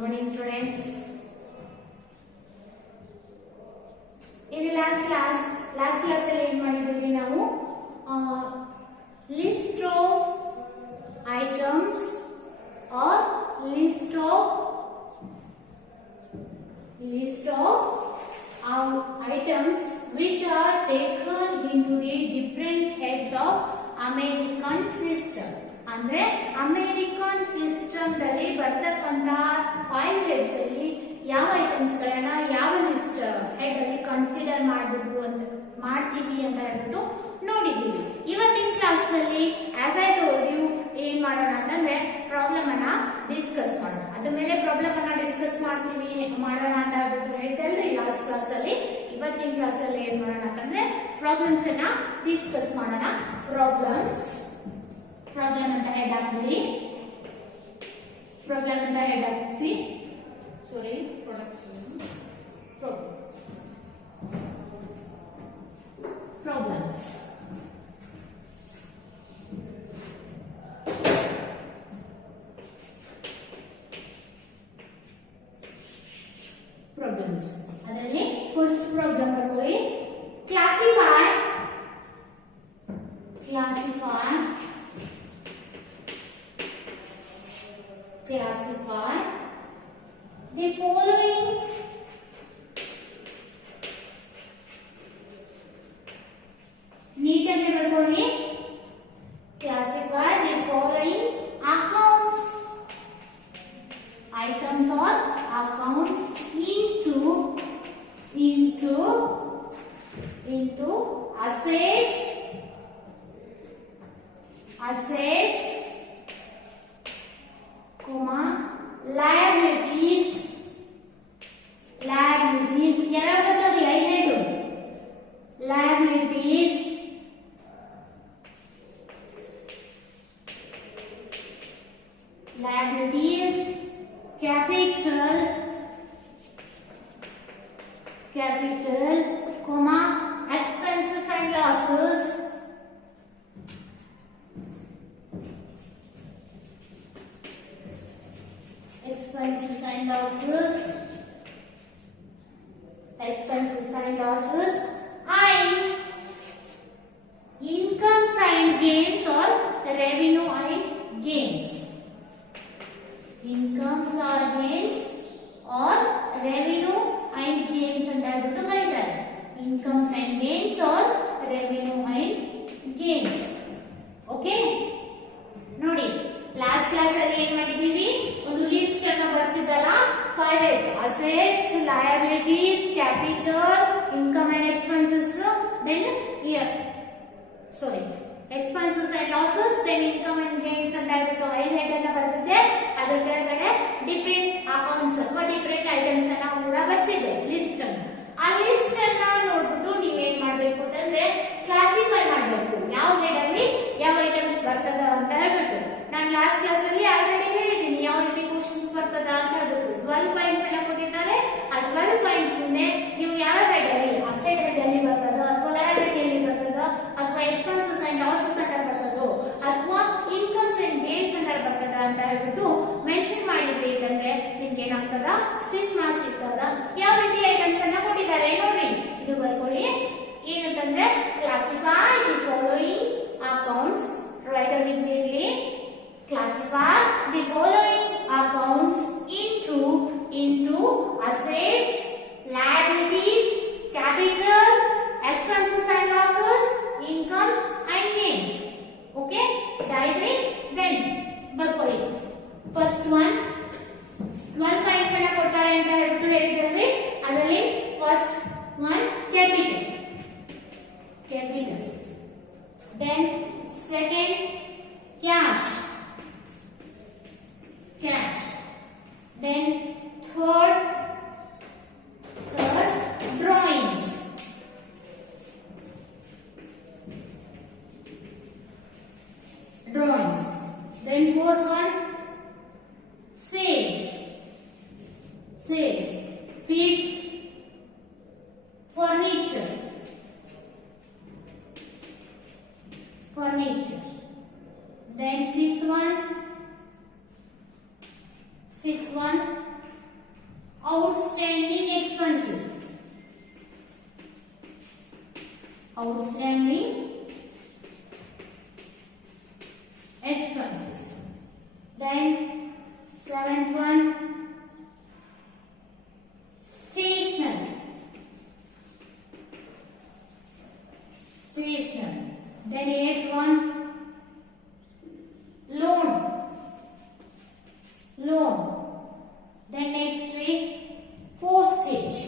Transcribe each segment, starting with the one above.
morning students. In the last class ಅಲ್ಲಿ ಏನು ಮಾಡಿದ್ವಿ ನಾವು list of items or list of items which are taken into the different heads of American system. ಅಂದ್ರೆ American system ದಲ್ಲಿ ಬರ್ತಕ್ಕಂತ 5 heads ಅಲ್ಲಿ ಯಾವ items ಗಳನ್ನ ಯಾವ ಲಿಸ್ಟ್ ಹೆಡ್ ಅಲ್ಲಿ ಕನ್ಸಿಡರ್ ಮಾಡ್ತೀವಿ ಅಂತ ಹೇಳ್ಬಿಟ್ಟು ನೋಡಿದ್ದೀವಿ. ಇವತ್ತಿನ ಕ್ಲಾಸ್ ಅಲ್ಲಿ ಆಸ್ ಐ ಟೋಲ್ಡ್ ಯು ಏನ್ ಮಾಡೋಣ ಅಂತಂದ್ರೆ ಪ್ರಾಬ್ಲಮ್ ಅನ್ನ ಡಿಸ್ಕಸ್ ಮಾಡೋಣ. ಅದ್ರ ಮೇಲೆ ಪ್ರಾಬ್ಲಮ್ ಅನ್ನ ಡಿಸ್ಕಸ್ ಮಾಡೋಣ ಅಂತ ಹೇಳ್ಬಿಟ್ಟು ಹೇಳ್ತಲ್ರಿ ಲಾಸ್ಟ್ ಕ್ಲಾಸ್ ಅಲ್ಲಿ. ಇವತ್ತಿನ ಕ್ಲಾಸ್ ಅಲ್ಲಿ ಏನ್ ಮಾಡೋಣ ಅಂತಂದ್ರೆ ಪ್ರಾಬ್ಲಮ್ಸ್ ಅನ್ನ ಡಿಸ್ಕಸ್ ಮಾಡೋಣ. ಪ್ರಾಬ್ಲಮ್ ಅಂತ ಹೆಡ್ ಹಾಕ್ಬಿಡಿ. ಪ್ರಾಬ್ಲಮ್ ಅಂತ ಹೆಡ್ ಹಾಕಿಸಿ. ಸಾರಿ, ಪ್ರಾಬ್ಲಮ್ಸ್. ಅದರಲ್ಲಿ ಫಸ್ಟ್ ಪ್ರಾಬ್ಲಮ್ ಬರ್ಕೊಳ್ಳಿ. ಕ್ಲಾಸಿಫೈ the following ನೀಟಾಗಿ ಬರ್ಕೊಳ್ಳಿ. Classify the following accounts, items or accounts into assets, comma liabilities. ಯಾವಾಗತ್ತಾವ್ರಿ ಐ ಹೇಳು. liabilities, capital, comma expenses and losses. And incomes and gains or revenue and gains. Incomes or gains or revenue and gains ಅಂತ ಹೇಳ್ಬಿಟ್ಟು ಕರೀತಾರೆ. Incomes and gains or revenue and gains. Okay, ನೋಡಿ last class ಅಲ್ಲಿ ಏನ್ ಮಾಡಿದೀವಿ, ಒಂದು list ಅನ್ನು ಬರ್ಸಿದ್ದಲ್ಲ, 5 heads: assets, liabilities, capital, income and expenses, then expenses and losses, then income and gains ಅಂತ ಹೇಳ್ಬಿಟ್ಟು 5 head ಅನ್ನ ಬರ್ತಿದ್ದೆ. ಅದರ ಕೆಳಗಡೆ ಡಿಫರೆಂಟ್ ಅಕೌಂಟ್ಸ್ ಅಥವಾ ಡಿಫರೆಂಟ್ ಐಟಮ್ಸ್ ಅನ್ನ ಕೂಡ ಬರ್ಸಿದ್ದೆ ಲಿಸ್ಟ್ ಅನ್ನು. ಆ ಲಿಸ್ಟ್ ಅನ್ನ ನೋಡ್ಬಿಟ್ಟು ನೀವೇನ್ ಮಾಡ್ಬೇಕು ಅಂತಂದ್ರೆ ಕ್ಲಾಸಿಫೈ ಮಾಡ್ಬೇಕು, ಯಾವ ಹೆಡ್ ಅಲ್ಲಿ ಯಾವ ಐಟಮ್ಸ್ ಬರ್ತದ ಅಂತ ಹೇಳ್ಬಿಟ್ಟು. ನಾನು ಲಾಸ್ಟ್ ಕ್ಲಾಸ್ ಅಲ್ಲಿ ಆಲ್ರೆಡಿ ಹೇಳಿದ್ದೀನಿ ಯಾವ ರೀತಿ ಕ್ವಶನ್ಸ್ ಬರ್ತದ ಅಂತ ಹೇಳ್ಬಿಟ್ಟು. 12 ಪಾಯಿಂಟ್ಸ್ ಅನ್ನ ಕೊಟ್ಟಿದ್ದಾರೆ. ಆ 12 ಪಾಯಿಂಟ್ಸ್ ಮುಂದೆ ನೀವು ಯಾವ ಹೆಡ್ ಅಲ್ಲಿ, ಅಸೆಟ್ ಹೆಡ್ ಅಲ್ಲಿ ಬರ್ತದ ಅಥವಾ ಲಯಬಿಲಿಟಿ ಅಲ್ಲಿ ಬರ್ತದ ಅಥವಾ ಎಕ್ಸ್ಪೆನ್ಸಸ್ ಅಂಡ್ ಲಾಸಸ್ ಅಂತ ಬರ್ತದೋ ಅಥವಾ ಇನ್ಕಮ್ಸ್ ಅಂಡ್ ಗೇನ್ಸ್ ಅಂತ ಬರ್ತದ ಅಂತ ಹೇಳ್ಬಿಟ್ಟು ಮೆನ್ಷನ್ ಮಾಡಿದ್ರಿ ಅಂತಂದ್ರೆ ನಿಮ್ಗೆ ಏನಾಗ್ತದ 6 ಮಾರ್ಕ್ಸ್ ಸಿಗ್ತದ. ಯಾವ ರೀತಿ ಐಟಮ್ಸ್ ಅನ್ನ ಕೊಟ್ಟಿದ್ದಾರೆ ನೋಡ್ರಿ, ಇದು ಬರ್ಕೊಳ್ಳಿ. ಏನಂತಂದ್ರೆ classify the following accounts. Right immediately. Classify the following accounts into assets, liabilities, capital, expenses and losses, incomes and gains. Okay, diagram. Then ಬರ್ಕೊಳ್ಳಿ. First one 12 points ಅನ್ನ ಕೊಡ್ತಾರೆ ಅಂತ ಹೇಳ್ಬಿಟ್ಟು ಹೇಳಿದ್ರಲ್ಲಿ, ಅದರಲ್ಲಿ first one capital. Then second cash. Then third drawings. Then fourth one sales. Fifth furniture. Then sixth one outstanding expenses. Outstanding expenses. Then seventh one, stationery. Stationery. Then eighth one, loan. Loan. Then next three, postage.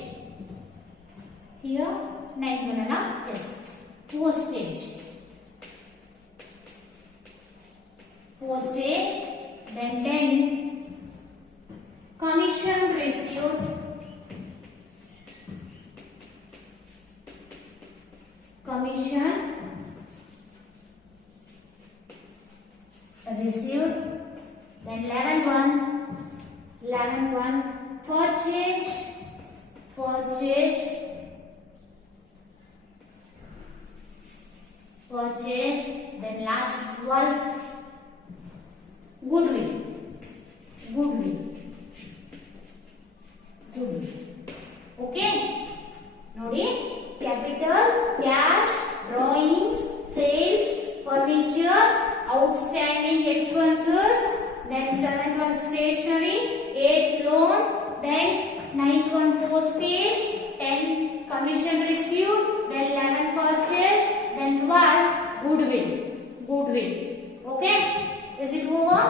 Here ninth one na yes, postage. Postage. Then 10, commission received. Commission received. Then 11th one, purchase. Then last 12, goodwill. Okay, ನೋಡಿ, capital, cash, drawings, sales, furniture, outstanding expenses. Then 7th one, stationery. 8th loan. Then 9th one, postage. 10, commission received. Then 11 purchase. Then 12, goodwill. Okay, is it over?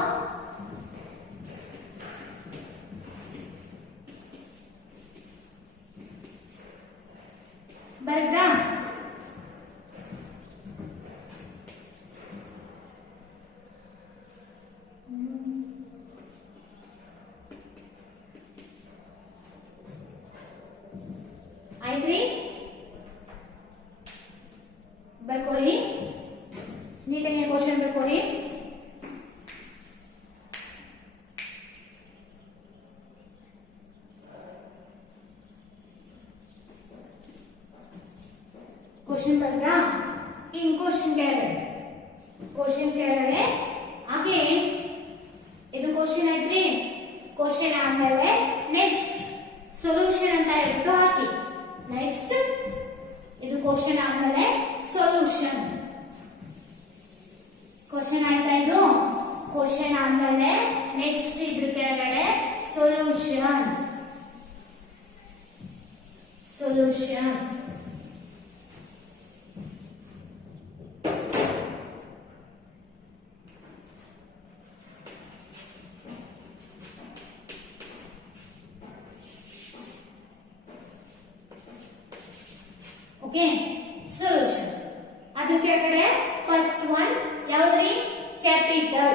Diagram. I3 ಬರ್ಕೊಳ್ಳಿ, ನೀಟಾಗಿ question ಬರ್ಕೊಳ್ಳಿ. Question ಬರ್ತಾ in question ಕೆಳಗಡೆ ಹಾಗೆ ಇದು question ಐತ್ರಿ. Question ಆದ್ಮೇಲೆ next solution ಅಂತ ಹೇಳ್ಬಿಟ್ಟು ಹಾಕಿ. ನೆಕ್ಸ್ಟ್ ಇದು ಕ್ವಶನ್ ಆದ್ಮೇಲೆ ಸೊಲ್ಯೂಷನ್. ಕ್ವಶನ್ ಆಯ್ತಾ ಇದು? ಕ್ವಶನ್ ಆದ್ಮೇಲೆ ನೆಕ್ಸ್ಟ್ ಇದ್ರ ಕೆಳಗಡೆ ಸೊಲ್ಯೂಷನ್. Okay, solution. ಅದ್ರ ಕೆಳಗಡೆ ಫಸ್ಟ್ ಒನ್ ಯಾವ್ದ್ರಿ? ಕ್ಯಾಪಿಟಲ್.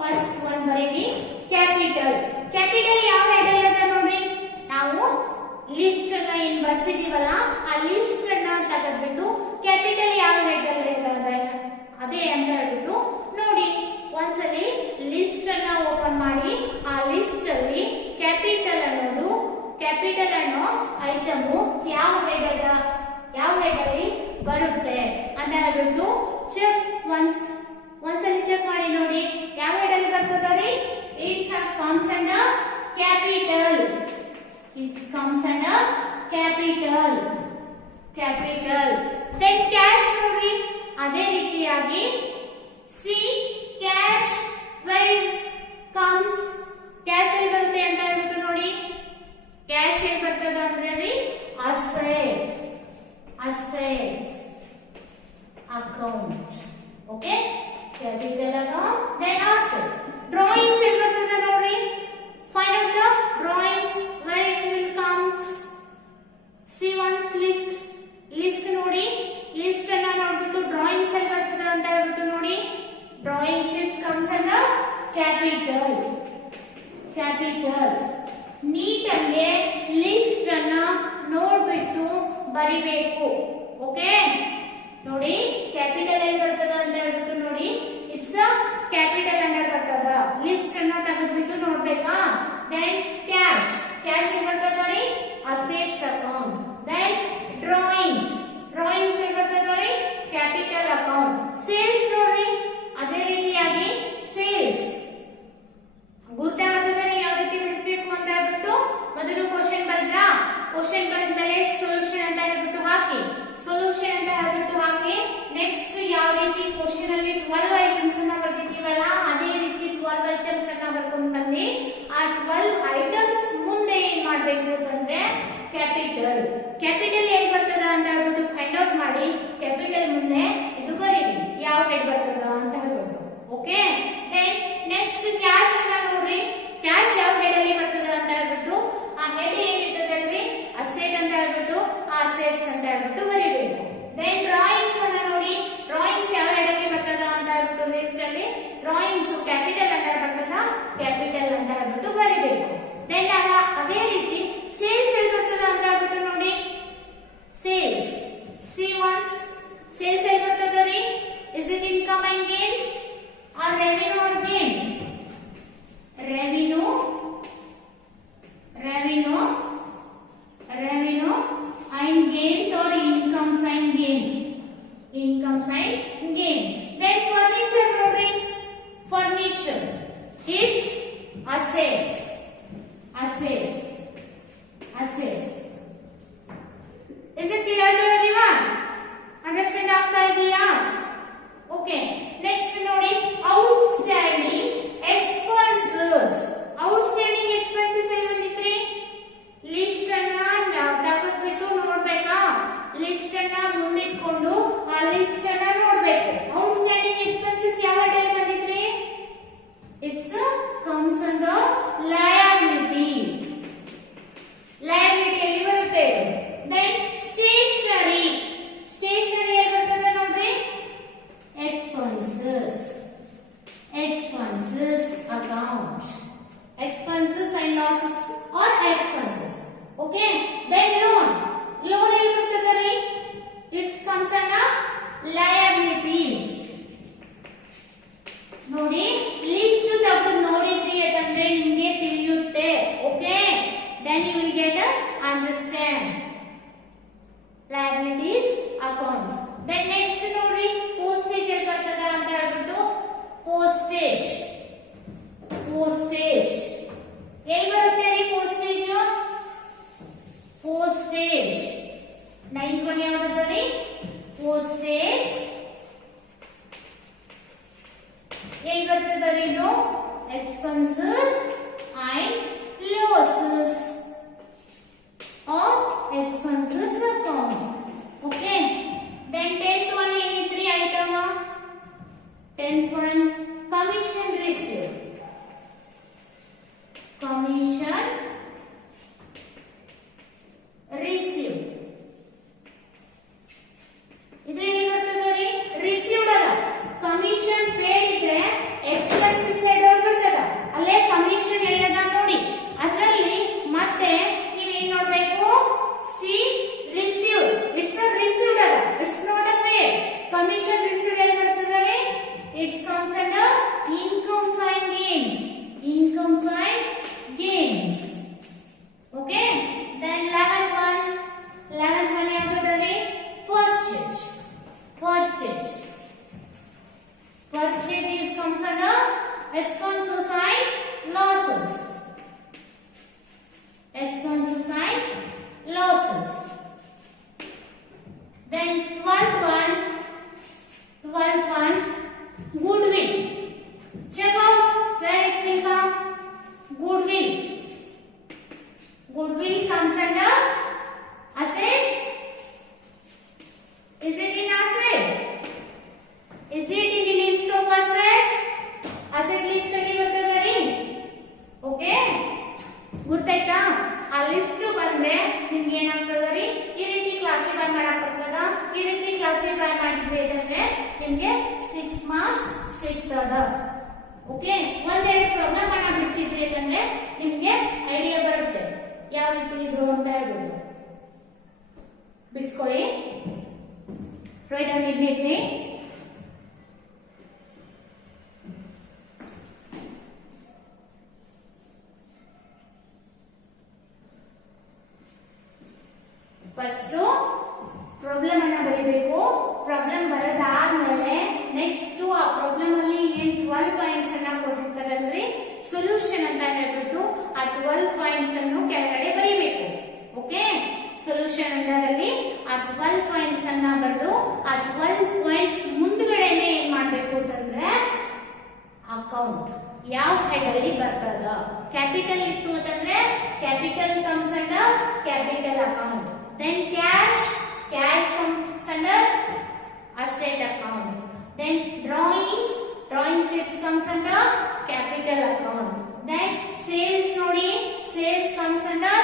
ಫಸ್ಟ್ ಒನ್ ಬರೀರಿ ಕ್ಯಾಪಿಟಲ್. ಕ್ಯಾಪಿಟಲ್ ಯಾವ ಹೆಡ್ ಅಲ್ಲಿ ಅದ ನೋಡ್ರಿ. ನಾವು ಲಿಸ್ಟ್ ಅನ್ನ ಏನ್ ಬರ್ಸಿದೀವಲ್ಲ ಆ ಲಿಸ್ಟ್ ಅನ್ನ ತಗೊಂಡ್ಬಿಟ್ಟು ಕ್ಯಾಪಿಟಲ್ ಯಾವ ಹೆಡ್ ಅಲ್ಲಿ ಇದೆ ಅದೇ ಅಂತ ಹೇಳ್ಬಿಟ್ಟು ನೋಡಿ. ಒಂದ್ಸಲಿ ಲಿಸ್ಟ್ ಅನ್ನ ಓಪನ್ ಮಾಡಿ ಆ ಲಿಸ್ಟ್ ಅಲ್ಲಿ ಕ್ಯಾಪಿಟಲ್ ಅನ್ನೋ ಐಟಮ್ ಯಾವ ಹೆಡ್ ಅಲ್ಲಿ ಬರುತ್ತೆ ಅಂತ ಹೇಳ್ಬಿಟ್ಟು ಒಂದ್ಸಲಿ ಚೆಕ್ ಮಾಡಿ ನೋಡಿ. ಯಾವ ಹೆಡ್ ಅಲ್ಲಿ ಬರ್ತದೆ? It's comes under capital. Then cash ನೋಡ್ರಿ. ಅದೇ ರೀತಿಯಾಗಿ see cash well comes. Cash ಎಲ್ಲಿ ಬರುತ್ತೆ ಅಂತ ಹೇಳ್ಬಿಟ್ಟು ನೋಡಿ. ಕ್ಯಾಶ್ ಎಲ್ಲಿ ಬರ್ತದ ಅಂದ್ರೆ assets account. Okay, capital account. Then asset. Drawings ಎಲ್ಲಿ ಬರ್ತದೆ ನೋಡ್ರಿ. Find out the drawings where it will comes. See once list ನೋಡಿ. ಲಿಸ್ಟ್ ಅನ್ನ ನೋಡ್ಬಿಟ್ಟು ಡ್ರಾಯಿಂಗ್ಸ್ ಎಲ್ಲಿ ಬರ್ತದೆ ಅಂತ ಹೇಳ್ಬಿಟ್ಟು ನೋಡಿ. Drawings is comes under capital. ನೀಟಾಗಿ ಲಿಸ್ಟ್ ಅನ್ನ ನೋಡ್ಬಿಟ್ಟು ಬರಿಬೇಕು. ಓಕೆ, ನೋಡಿ ಕ್ಯಾಪಿಟಲ್ ಎಲ್ಲಿ ಬರ್ತದ ಅಂತ ಹೇಳ್ಬಿಟ್ಟು ನೋಡಿ. ಇಟ್ಸ್ ಕ್ಯಾಪಿಟಲ್ ಅಂಡರ್ ಬರ್ತದ. ಲಿಸ್ಟ್ ಅನ್ನ ತೆಗೆದ್ಬಿಟ್ಟು ನೋಡ್ಬೇಕಾ. ದೆನ್ ಕ್ಯಾಶ್ ಎಲ್ಲಿ ಬರ್ತದ ರೀ? Assets account. ದೆನ್ ಡ್ರಾಯಿಂಗ್ಸ್ ಎಲ್ಲಿ ಬರ್ತದ ರೀ? Capital account. ಸೇಲ್ಸ್ ನೋಡ್ರಿ. ಅದೇ ರೀತಿಯಾಗಿ ಸೇಲ್ಸ್ ಗೊತ್ತಾಗುತ್ತದೆ ಯಾವ ರೀತಿ ಬಿಡಿಸಬೇಕು ಅಂತ ಹೇಳ್ಬಿಟ್ಟು ಮೊದಲು ನೋಡಿ ಲಿಸ್ಟ್ ತೆಗೆದು ನೋಡಿದ್ರಿ ಅಂತಂದ್ರೆ ನಿಮಗೆ ತಿಳಿಯುತ್ತೆ. Okay, then you will get a understand liabilities account. then next ನೋಡ್ರಿ postage ಎಲ್ಲಿ ಬರ್ತದ ಅಂತ ಹೇಳ್ಬಿಟ್ಟು postage ಎಲ್ಲಿ ಬರುತ್ತೆ ರೀ postage? postage 9th one ಯಾವ್ದು ರೀ? postage ಎಲ್ಲಿ ಬರ್ತದ ರೀ ಇದು? expenses and losses or expenses account. okay, then 10th one ಏನೈತ್ರಿ item? 10th one commission received. commission received ಇದು ಎಲ್ಲಿ ಬರ್ತದ ರೀ? ರಿಸೀವ್ಡ್ ಅದ. ಕಮಿಷನ್ ಪೇಡ್ ಇದ್ರೆ ಎಕ್ಸ್ಪೆನ್ಸಸ್ ಸೈಡ್ ಒಳಗೆ ಬರ್ತದ. ಅಲ್ಲೇ ಕಮಿಷನ್ ಎಲ್ಲದ ನೋಡಿ, ಅದರಲ್ಲಿ ಮತ್ತೆ ನೀವು ಏನ್ ನೋಡ್ಬೇಕು? See received. It's a received ಅದ, it's not a paid. Commission received ಎಲ್ಲಿ ಬರ್ತದ ರೀ? It's comes under incomes and gains. Incomes and gains. Okay, then 11th one ಯಾವ್ದು ರೀ? purchase is comes under expenses and losses. then 12th one goodwill. check out where it will come. goodwill comes under assets. is it in asset? is it in the list of asset? asset list ಅಲ್ಲಿ ಬರ್ತದ ರೀ. Okay, ಗೊತ್ತಾಯ್ತಾ? ಆ list ಬಂದ್ರೆ ನಿಮ್ಗೆ ಏನಾಗ್ತದ ರೀ? ಈ ರೀತಿ ಕ್ಲಾಸಿಫೈ ಮಾಡಕ್ ಬರ್ತದ. ಈ ರೀತಿ ಕ್ಲಾಸಿಫೈ ಮಾಡಿದ್ರೆ ಅಂತಂದ್ರೆ ನಿಮ್ಗೆ 6 ಮಾರ್ಕ್ಸ್ ಸಿಗ್ತದ. ಓಕೆ, ಒಂದೆರಡು ಪ್ರಾಬ್ಲಮ್ ಮಾಡಕ್ ಬಿಡಿಸಿದ್ರಿ ಅಂತಂದ್ರೆ ನಿಮ್ಗೆ ಐಡಿಯಾ ಬರುತ್ತೆ ಯಾವ ರೀತಿ ಇದು ಅಂತ ಹೇಳ್ಬೋದು. ಬಿಡಿಸ್ಕೊಳ್ಳಿ. write down immediately. First problem ಅನ್ನ ಬರೀಬೇಕು. ಪ್ರಾಬ್ಲಮ್ ಬರೆದಾದ್ಮೇಲೆ ನೆಕ್ಸ್ಟ್ ಆ ಪ್ರಾಬ್ಲಮ್ ಅಲ್ಲಿ ಏನ್ 12 ಪಾಯಿಂಟ್ಸ್ ಅನ್ನ ಕೊಟ್ಟಿರ್ತಾರಲ್ರಿ, ಸೊಲ್ಯೂಷನ್ ಅಂತ ಹೇಳ್ಬಿಟ್ಟು ಆ 12 ಪಾಯಿಂಟ್ಸ್ ಅನ್ನು ಕೆಳಗಡೆ ಬರೀಬೇಕು. ಓಕೆ, ಸೊಲ್ಯೂಷನ್ ಅದರಲ್ಲಿ ಆ 12 ಪಾಯಿಂಟ್ಸ್ ಅನ್ನ ಬರೆದು ಆ 12 ಪಾಯಿಂಟ್ಸ್ ಮುಂದ್ಗಡೆನೆ ಏನ್ ಮಾಡ್ಬೇಕು ಅಂತಂದ್ರೆ ಅಕೌಂಟ್ ಯಾವ ಹೆಡ್ ಅಲ್ಲಿ ಬರ್ತದ. ಕ್ಯಾಪಿಟಲ್ ಇತ್ತು ಅಂತಂದ್ರೆ capital comes under capital account. then cash comes under asset account. then drawings it comes under capital account. then sales ನೋಡಿ, sales comes under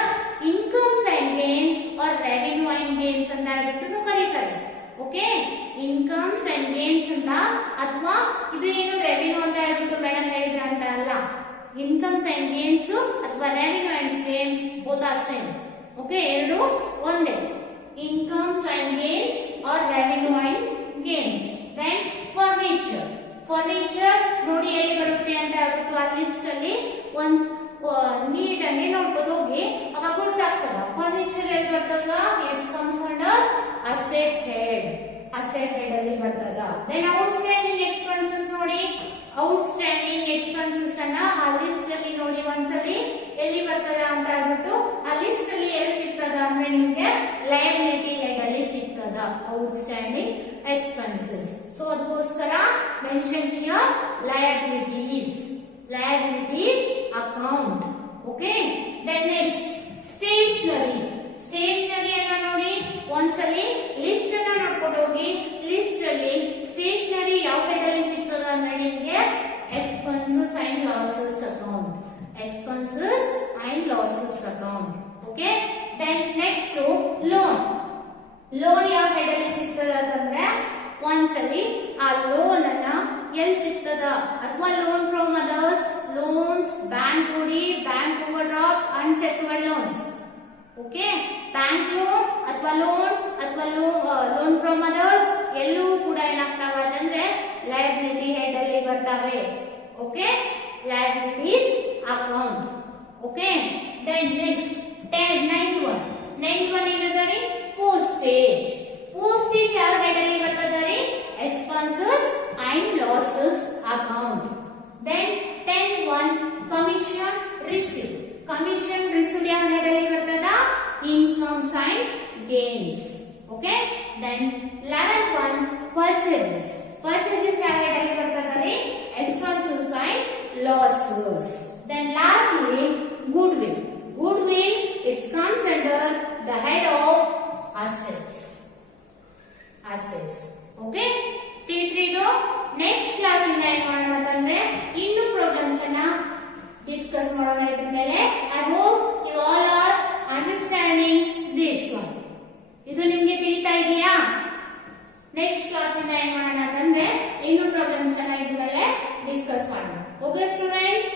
incomes and gains or revenue and gains ಅಂತ ಹೇಳ್ಬಿಟ್ಟು ಕರೀತಾರೆ. Okay, incomes and gains ಅಂತ, ಅಥವಾ ಇದು ಏನು revenue ಅಂತ ಹೇಳ್ಬಿಟ್ಟು ಮೇಡಮ್ ಹೇಳಿದ್ರ ಅಂತ ಅಲ್ಲ. ಇನ್ಕಮ್ಸ್ ಅಂಡ್ ಗೇನ್ಸ್ ಅಥವಾ revenue and gains both are same. Okay, ಎರಡು ಒಂದೇ. Incomes and gains are revenue and gains. then furniture ನೋಡಿ ಎಲ್ಲಿ ಬರುತ್ತೆ ಅಂತ ಹೇಳ್ಬಿಟ್ಟು ಆ ಲಿಸ್ಟ್ ಅಲ್ಲಿ ಒಂದ್ ನೀಟಾಗಿ ನೋಡ್ಬೋದು ಹೋಗಿ, ಅವಾಗ ಗೊತ್ತಾಗ್ತದ ಫರ್ನಿಚರ್ ಎಲ್ಲಿ ಬರ್ತದ. It's comes under asset head ಅಲ್ಲಿ ಬರ್ತದ. then outstanding expenses ನೋಡಿ, outstanding expenses ಅನ್ನ ಆ ಲಿಸ್ಟ್ ಅಲ್ಲಿ ನೋಡಿ ಒಂದ್ಸಲಿ ಎಲ್ಲಿ ಬರ್ತದ ಅಂತ ಹೇಳ್ಬಿಟ್ಟು ಆ ಲಿಸ್ಟ್ ಅಲ್ಲಿ ಎಲ್ಲಿ ಸಿಗ್ತದ ಅಂದ್ರೆ ನಿಮ್ಗೆ ಲಯಬಿಲಿಟಿ ಹೆಡ್ ಅಲ್ಲಿ ಸಿಗ್ತದ outstanding expenses. so ಅದಕ್ಕೋಸ್ಕರ mention here liabilities account. okay, then next stationery ಅನ್ನ ನೋಡಿ ಒಂದ್ಸಲಿ ಲಿಸ್ಟ್ ಅನ್ನ ನೋಡ್ಕೊಂಡು ಹೋಗಿ. ಲಿಸ್ಟ್ ಅಲ್ಲಿ ಸ್ಟೇಷನರಿ ಯಾವ ಹೆಡ್ ಅಲ್ಲಿ ಸಿಗ್ತದ ಅಂದ್ರೆ ನಿಮ್ಗೆ expenses and losses account. okay, then next loan ಯಾವ ಹೆಡ್ ಅಲ್ಲಿ ಸಿಗ್ತದ ಅಂತಂದ್ರೆ ಒಂದ್ಸಲಿ ಆ ಲೋನ್ ಅನ್ನ ಎಲ್ಲಿ ಸಿಗ್ತದ, ಅಥವಾ loan from others, loans, bank OD, bank overdraft, unsecured loans. Okay, bank loan ಅಥವಾ ಲೋನ್ ಫ್ರಮ್ ಅದರ್ಸ್ ಎಲ್ಲೂ ಕೂಡ ಏನಾಗ್ತಾವ ಅಂತಂದ್ರೆ ಲಯಬಿಲಿಟಿ ಹೆಡ್ ಅಲ್ಲಿ ಬರ್ತಾವೆ. Okay, liabilities account. Okay, then next ninth one ಏನದರಿ postage. Postage ಯಾವ head ಅಲ್ಲಿ ಬರ್ತದರಿ expenses and losses account. Then 10th one commission received. Commission received ಯಾವ head ಅಲ್ಲಿ ಬರ್ತದ incomes and gains. Okay, then 11th one purchases. Purchases ಯಾವ head ಅಲ್ಲಿ ಬರ್ತದರಿ expenses and losses. Then lastly goodwill. Goodwill it comes under the head of assets. Okay, ತಿಳಿದ್ರಿದು next class ಇಂದ ಏನು ಮಾಡೋಣ ಅಂತಂದ್ರೆ ಇನ್ನು ಪ್ರಾಬ್ಲಮ್ಸ್ ಅನ್ನ ಡಿಸ್ಕಸ್ ಮಾಡೋಣ. ಇದ್ರ ಮೇಲೆ I hope you all are understanding this one. ಇದು ನಿಮಗೆ ತಿಳಿತಾ ಇದೆಯಾ? ನೆಕ್ಸ್ಟ್ ಕ್ಲಾಸ್ ಇಂದ ಏನು ಮಾಡೋಣ ಅಂತಂದ್ರೆ ಇನ್ನು ಪ್ರಾಬ್ಲಮ್ಸ್ ಅನ್ನ ಇದ್ರ ಮೇಲೆ ಡಿಸ್ಕಸ್ ಮಾಡೋಣ. Okay students.